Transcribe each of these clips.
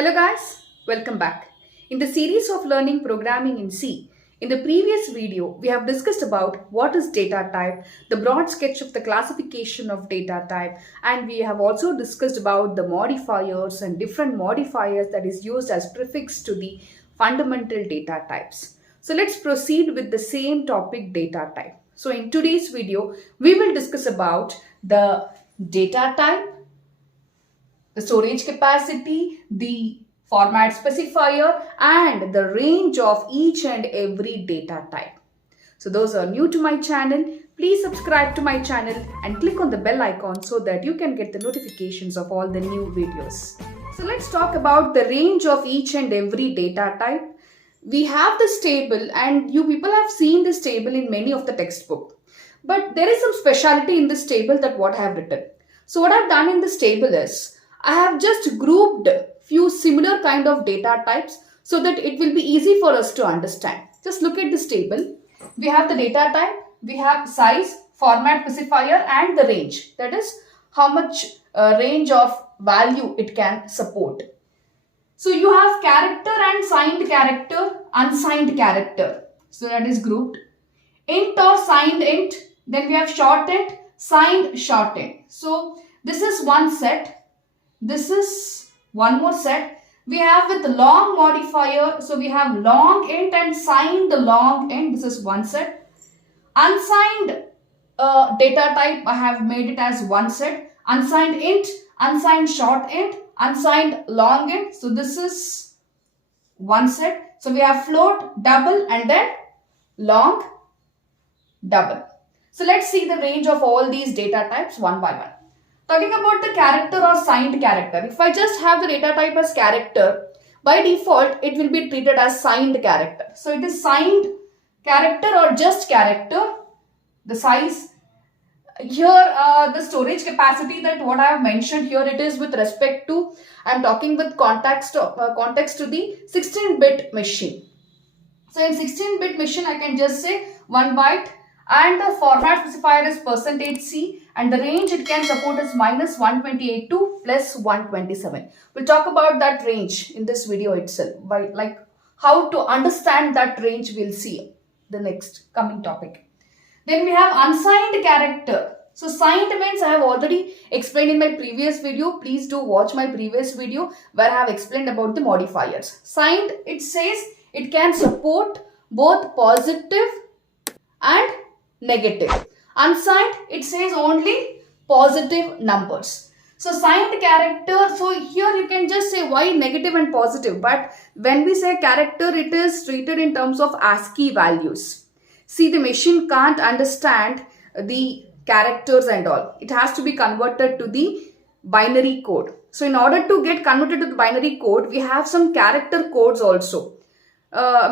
Hello guys, welcome back. In the series of learning programming in C, in the previous video, we have discussed about what is data type, the broad sketch of the classification of data type, and we have also discussed about the modifiers and different modifiers that is used as prefix to the fundamental data types. So let's proceed with the same topic, data type. So in today's video, we will discuss about the data type, the storage capacity, the format specifier, and the range of each and every data type. So those are new to my channel, please subscribe to my channel and click on the bell icon so that you can get the notifications of all the new videos. So let's talk about the range of each and every data type. We have this table and you people have seen this table in many of the textbooks. But there is some specialty in this table that what I have written. So what I've done in this table is, I have just grouped few similar kind of data types so that it will be easy for us to understand. Just look at this table. We have the data type, we have size, format specifier and the range. That is how much range of value it can support. So you have character and signed character, unsigned character. So that is grouped. Int or signed int. Then we have shortened, signed shortened. So this is one set. This is one more set. We have with long modifier. So we have long int and signed long int. This is one set. Unsigned data type, I have made it as one set. Unsigned int, unsigned short int, unsigned long int. So this is one set. So we have float, double and then long, double. So let's see the range of all these data types one by one. Talking about the character or signed character. If I just have the data type as character, by default, it will be treated as signed character. So it is signed character or just character. The size. Here, the storage capacity that what I have mentioned here, it is with respect to, I am talking with context to the 16-bit machine. So in 16-bit machine, I can just say 1 byte. And the format specifier is %C and the range it can support is -128 to +127. We'll talk about that range in this video itself. By like how to understand that range, we'll see the next coming topic. Then we have unsigned character. So signed means I have already explained in my previous video. Please do watch my previous video where I have explained about the modifiers. Signed, it says it can support both positive and negative. Unsigned, it says only positive numbers. So signed character, so here you can just say why negative and positive, but when we say character, it is treated in terms of ASCII values. See, the machine can't understand the characters and all. It has to be converted to the binary code. So in order to get converted to the binary code, we have some character codes also.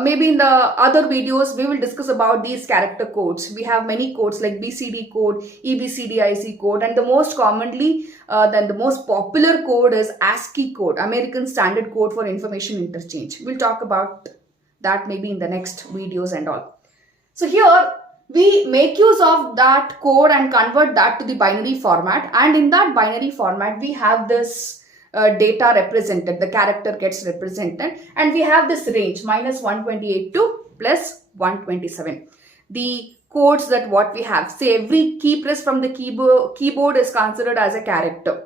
Maybe in the other videos, we will discuss about these character codes. We have many codes like BCD code, EBCDIC code, and the most commonly, the most popular code is ASCII code, American Standard Code for Information Interchange. We'll talk about that maybe in the next videos and all. So here, we make use of that code and convert that to the binary format. And in that binary format, we have this data represented, the character gets represented, and we have this range -128 to +127. The codes that what we have, say every key press from the keyboard is considered as a character.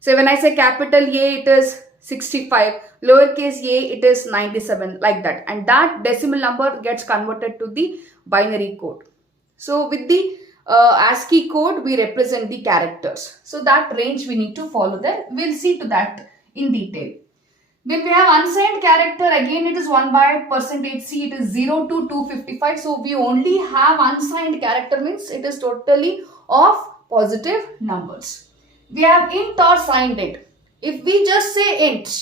So when I say capital A, it is 65, lowercase a, it is 97, like that, and that decimal number gets converted to the binary code. So with the ASCII code, we represent the characters. So that range we need to follow there. We'll see to that in detail. When we have unsigned character, again it is 1 byte, %C, it is 0 to 255. So we only have unsigned character, means it is totally of positive numbers. We have int or signed int. If we just say int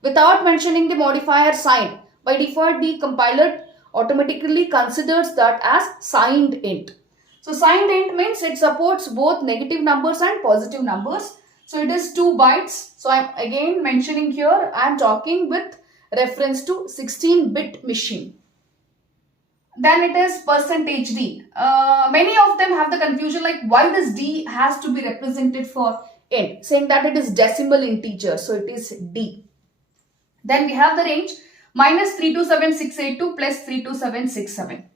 without mentioning the modifier sign, by default the compiler automatically considers that as signed int. So signed int means it supports both negative numbers and positive numbers. So it is 2 bytes. So I'm again mentioning here, I'm talking with reference to 16-bit machine. Then it is %D. Many of them have the confusion like why this D has to be represented for int, saying that it is decimal integer. So it is D. Then we have the range minus 327682 plus 32767.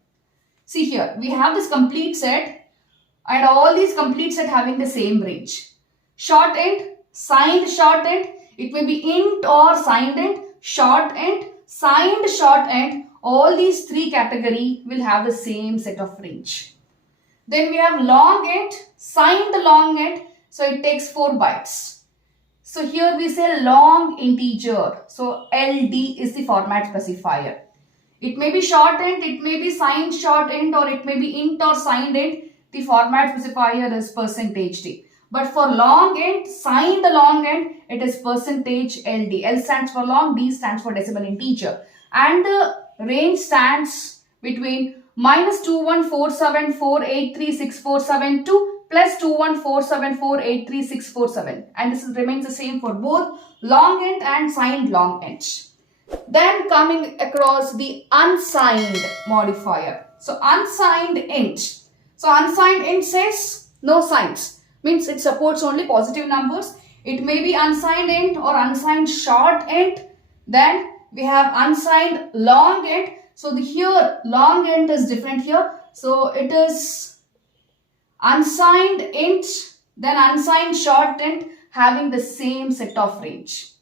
See here, we have this complete set and all these complete set having the same range. Short end, signed short end, it may be int or signed end, short end, signed short end, all these three category will have the same set of range. Then we have long end, signed long end, so it takes 4 bytes. So here we say long integer, so LD is the format specifier. It may be short end, it may be signed short end, or it may be int or signed end. The format specifier is %d. But for long end, signed long end, it is %LD. L stands for long, D stands for decimal integer. And the range stands between minus 2147483647 plus 2147483647. And this remains the same for both long end and signed long end. Then coming across the unsigned modifier. So unsigned int. So unsigned int says no signs. Means it supports only positive numbers. It may be unsigned int or unsigned short int. Then we have unsigned long int. So here long int is different here. So it is unsigned int, then unsigned short int having the same set of range.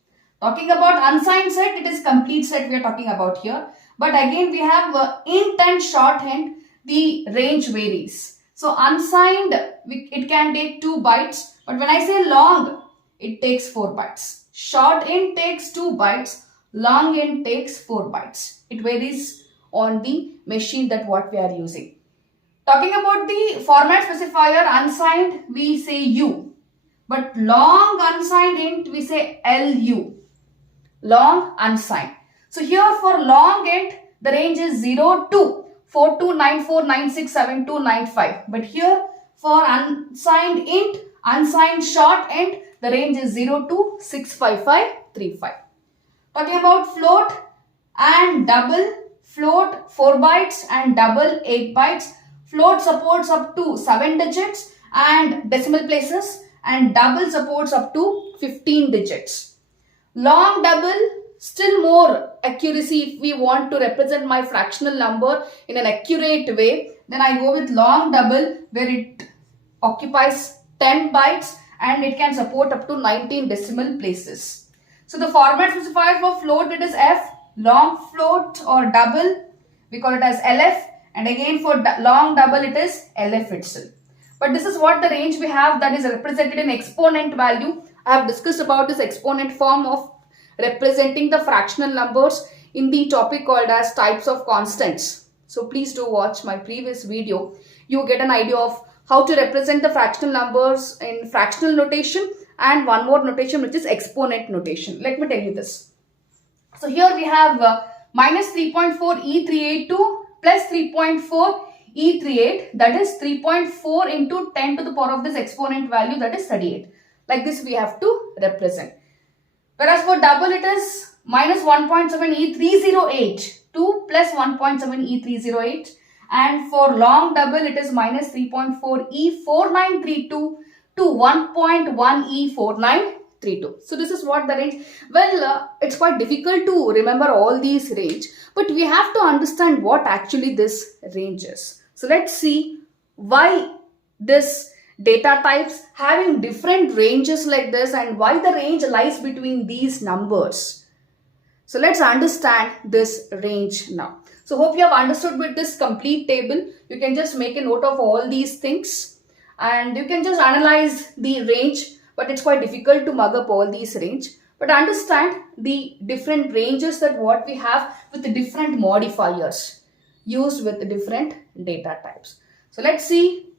Talking about unsigned set, it is complete set we are talking about here. But again we have int and shorthand, the range varies. So unsigned, it can take 2 bytes. But when I say long, it takes 4 bytes. Short int takes 2 bytes. Long int takes 4 bytes. It varies on the machine that what we are using. Talking about the format specifier, unsigned, we say U. But long unsigned int, we say LU. Long unsigned. So here for long int, the range is 0 to 4294967295. But here for unsigned int, unsigned short int, the range is 0 to 65535. Talking about float and double, float 4 bytes and double 8 bytes. Float supports up to 7 digits and decimal places, and double supports up to 15 digits. Long double, still more accuracy. If we want to represent my fractional number in an accurate way, then I go with long double where it occupies 10 bytes and it can support up to 19 decimal places. So the format specifier for float, it is F. Long float or double, we call it as LF. And again for long double, it is LF itself. But this is what the range we have, that is represented in exponent value. I have discussed about this exponent form of representing the fractional numbers in the topic called as types of constants. So please do watch my previous video. You get an idea of how to represent the fractional numbers in fractional notation and one more notation which is exponent notation. Let me tell you this. So here we have minus 3.4 E382 plus 3.4 E38, that is 3.4 into 10 to the power of this exponent value, that is 38. Like this we have to represent. Whereas for double it is minus 1.7 E308, 2 plus 1.7 E308. And for long double it is minus 3.4 E4932 to 1.1 E4932. So this is what the range. Well, it's quite difficult to remember all these range, but we have to understand what actually this range is. So let's see why this data types having different ranges like this and why the range lies between these numbers. So let's understand this range now. So hope you have understood with this complete table. You can just make a note of all these things and you can just analyze the range, but it's quite difficult to mug up all these range. But understand the different ranges that what we have with the different modifiers used with the different data types. So let's see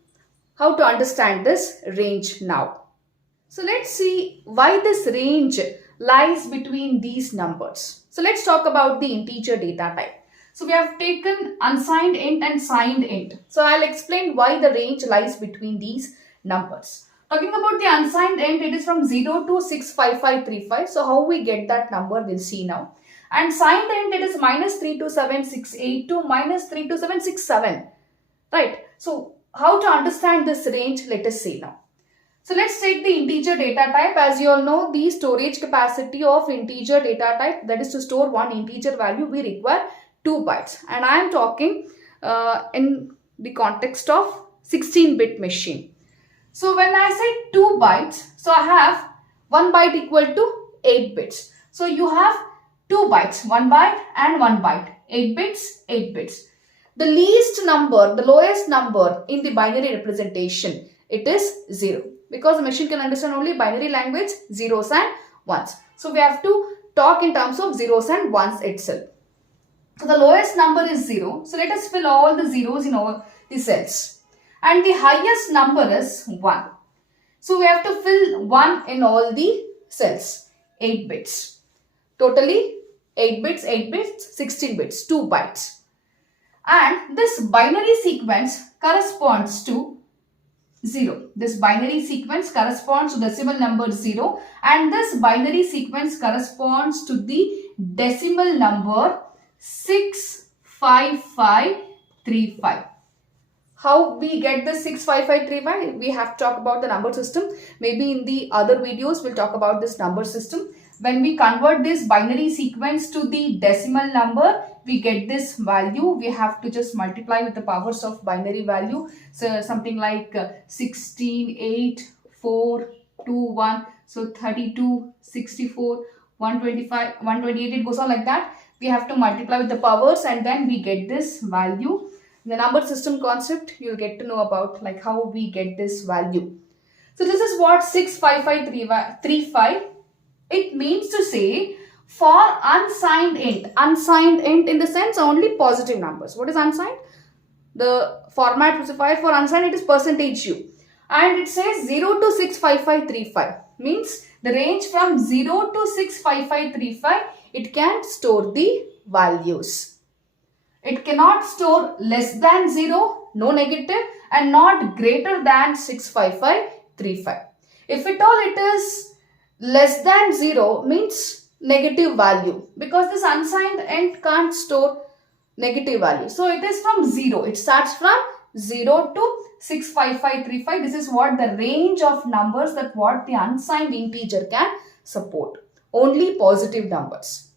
how to understand this range now. So let's see why this range lies between these numbers. So let's talk about the integer data type. So we have taken unsigned int and signed int. So I'll explain why the range lies between these numbers. Talking about the unsigned int, it is from 0 to 65535. So how we get that number, we'll see now. And signed int, it is minus 32768 to minus 32767. Right. So how to understand this range, let us see now. So let's take the integer data type. As you all know, the storage capacity of integer data type, that is to store one integer value, we require 2 bytes. And I am talking in the context of 16-bit machine. So when I say 2 bytes, so I have 1 byte equal to 8 bits. So you have 2 bytes, 1 byte and 1 byte, 8 bits, 8 bits. The least number, the lowest number in the binary representation, it is 0. Because the machine can understand only binary language, zeros and ones. So we have to talk in terms of zeros and ones itself. So the lowest number is 0. So let us fill all the zeros in all the cells. And the highest number is 1. So we have to fill 1 in all the cells. 8 bits. Totally 8 bits, 16 bits, 2 bytes. And this binary sequence corresponds to 0. This binary sequence corresponds to decimal number 0, and this binary sequence corresponds to the decimal number 65535. How we get the 65535? We have to talk about the number system. Maybe in the other videos we'll talk about this number system. When we convert this binary sequence to the decimal number, we get this value. We have to just multiply with the powers of binary value. So something like 16, 8, 4, 2, 1. So 32, 64, 125, 128. It goes on like that. We have to multiply with the powers and then we get this value. The number system concept, you'll get to know about like how we get this value. So this is what 65535. It means to say for unsigned int in the sense only positive numbers. What is unsigned? The format specified for unsigned, it is %u. And it says 0 to 65535. Means the range from 0 to 65535, it can store the values. It cannot store less than 0, no negative, and not greater than 65535. If at all it is less than 0, means negative value, because this unsigned int can't store negative value. So it is from 0. It starts from 0 to 65535. This is what the range of numbers that what the unsigned integer can support. Only positive numbers.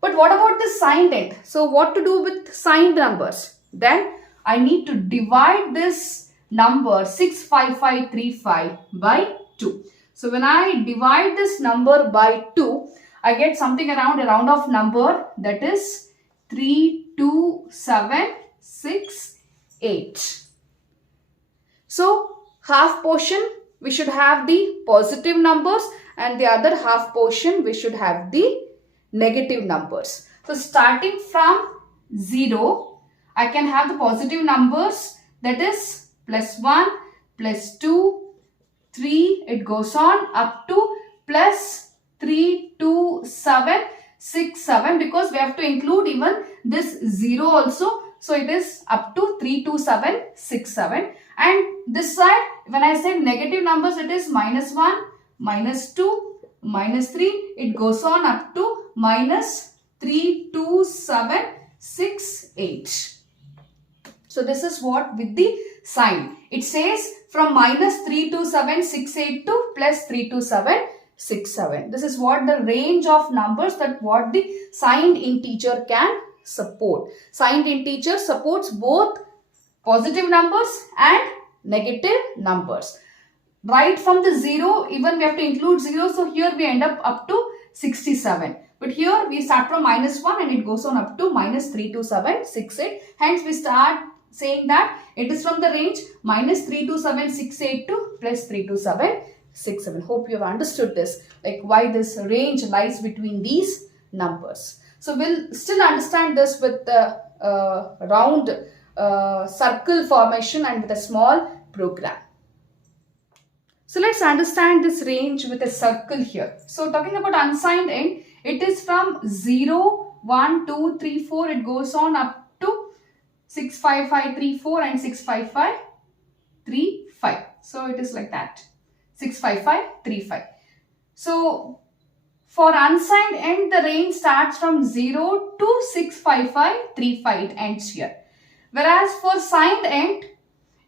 But what about the signed int? So what to do with signed numbers? Then I need to divide this number 65535 by 2. So when I divide this number by 2, I get something around a round off number, that is 32768. So half portion we should have the positive numbers and the other half portion we should have the negative numbers. So starting from 0, I can have the positive numbers, that is +1, +2, 3, it goes on up to +32767, because we have to include even this 0 also. So it is up to 32767. And this side, when I say negative numbers, it is -1, -2, -3. It goes on up to -32768. So this is what with the sign. It says from -32768 to +32767. This is what the range of numbers that what the signed integer can support. Signed integer supports both positive numbers and negative numbers. Right from the 0, even we have to include 0. So here we end up to 67. But here we start from -1 and it goes on up to -32768. Hence we start saying that it is from the range -32768 to +32767. Hope you have understood this, like why this range lies between these numbers. So we'll still understand this with the round circle formation and with a small program. So let's understand this range with a circle here. So talking about unsigned int, it is from 0, 1, 2, 3, 4. It goes on up to 65534 and 65535. So it is like that. 65535. So for unsigned int, the range starts from 0 to 65535. It ends here. Whereas for signed int,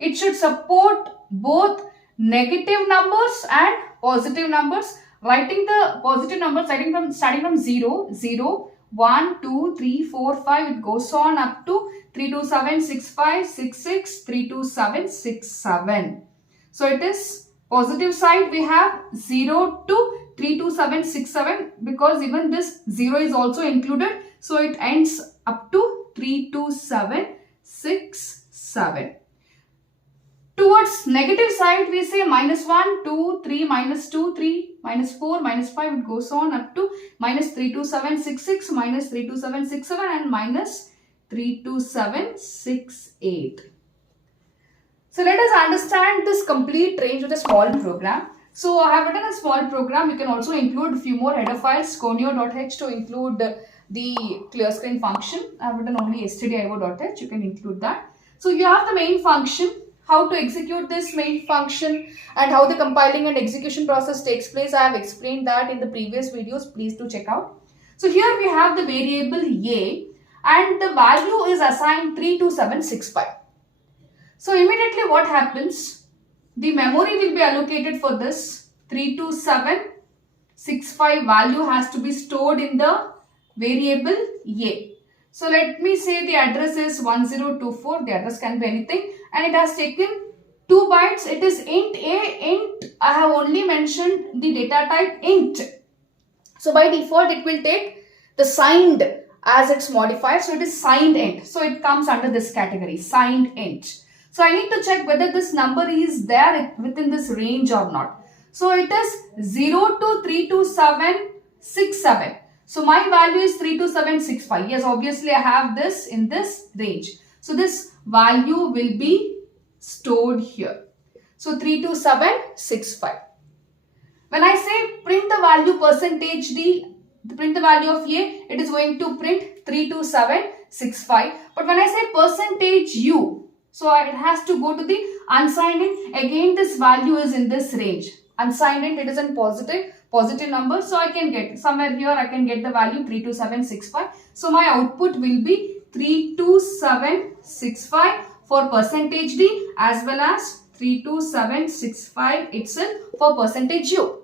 it should support both negative numbers and positive numbers. Writing the positive numbers starting from 0, 0, 1, 2, 3, 4, 5. It goes on up to 3, 2, 7, 6, 5, 6, 6, 3, 2, 7, 6, 7. So it is positive side we have 0 to 3, 2, 7, 6, 7 because even this 0 is also included. So it ends up to 3, 2, 7, 6, 7. Towards negative side, we say minus 1, 2, 3, minus 2, 3, minus 4, minus 5. It goes on up to minus 3, 2, 7, 6, 6, minus 3, 2, 7, 6, 7 and minus 3, 2, 7, 6, 8. So let us understand this complete range with a small program. So I have written a small program. You can also include a few more header files, conio.h to include the clear screen function. I have written only stdio.h. You can include that. So you have the main function. How to execute this main function and how the compiling and execution process takes place. I have explained that in the previous videos. Please do check out. So here we have the variable a and the value is assigned 32765. So immediately what happens? The memory will be allocated for this 32765 value has to be stored in the variable a. So let me say the address is 1024. The address can be anything. And it has taken 2 bytes. It is int a, int. I have only mentioned the data type int. So by default, it will take the signed as its modifier. So it is signed int. So it comes under this category, signed int. So I need to check whether this number is there within this range or not. So it is 0 to 32767. So my value is 32765. Yes, obviously I have this in this range. So this value will be stored here. So 32765. When I say print the value percentage d, print the value of a, it is going to print 32765. But when I say percentage u, so it has to go to the unsigned int. Again, this value is in this range. Unsigned int, it is in positive number. So I can get somewhere here, I can get the value 32765. So my output will be 32765 for percentage d as well as 32765 itself for percentage u.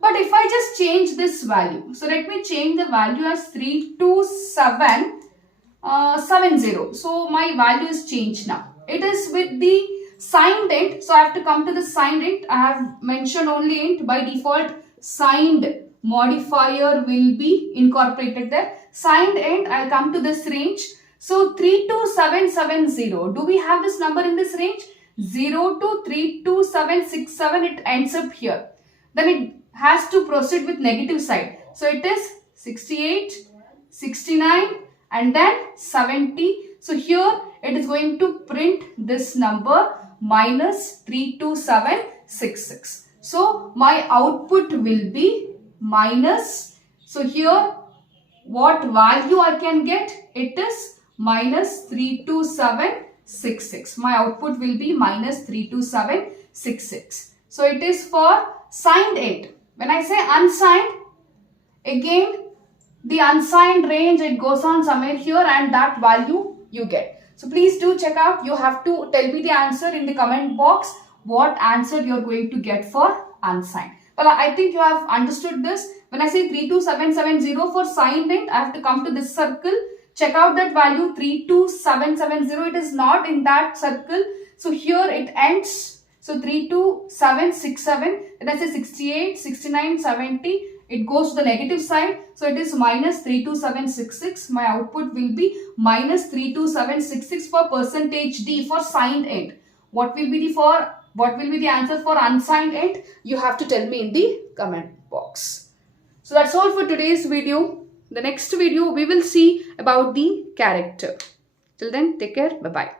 But if I just change this value, so let me change the value as 32770. So my value is changed now. It is with the signed int. So I have to come to the signed int. I have mentioned only int. By default, signed modifier will be incorporated there. Signed int, I'll come to this range. So 32770. Do we have this number in this range? 0 to 32767. It ends up here. Then it has to proceed with negative side. So it is 68, 69 and then 70. So here it is going to print this number minus 32766. So my output will be minus. So here what value I can get? It is minus 32766. My output will be minus 32766. So it is for signed int. When I say unsigned, again the unsigned range, it goes on somewhere here and that value you get. So please do check out. You have to tell me the answer in the comment box, what answer you are going to get for unsigned. Well, I think you have understood this. When I say 32770 for signed int, I have to come to this circle. Check out that value 32770. It is not in that circle. So here it ends. So 32767. Then I say 68, 69, 70. It goes to the negative side. So it is minus 32766. My output will be minus 32766 for percentage d for signed int. What will be the answer for unsigned int? You have to tell me in the comment box. So that's all for today's video. The next video we will see about the character. Till then, take care. Bye-bye.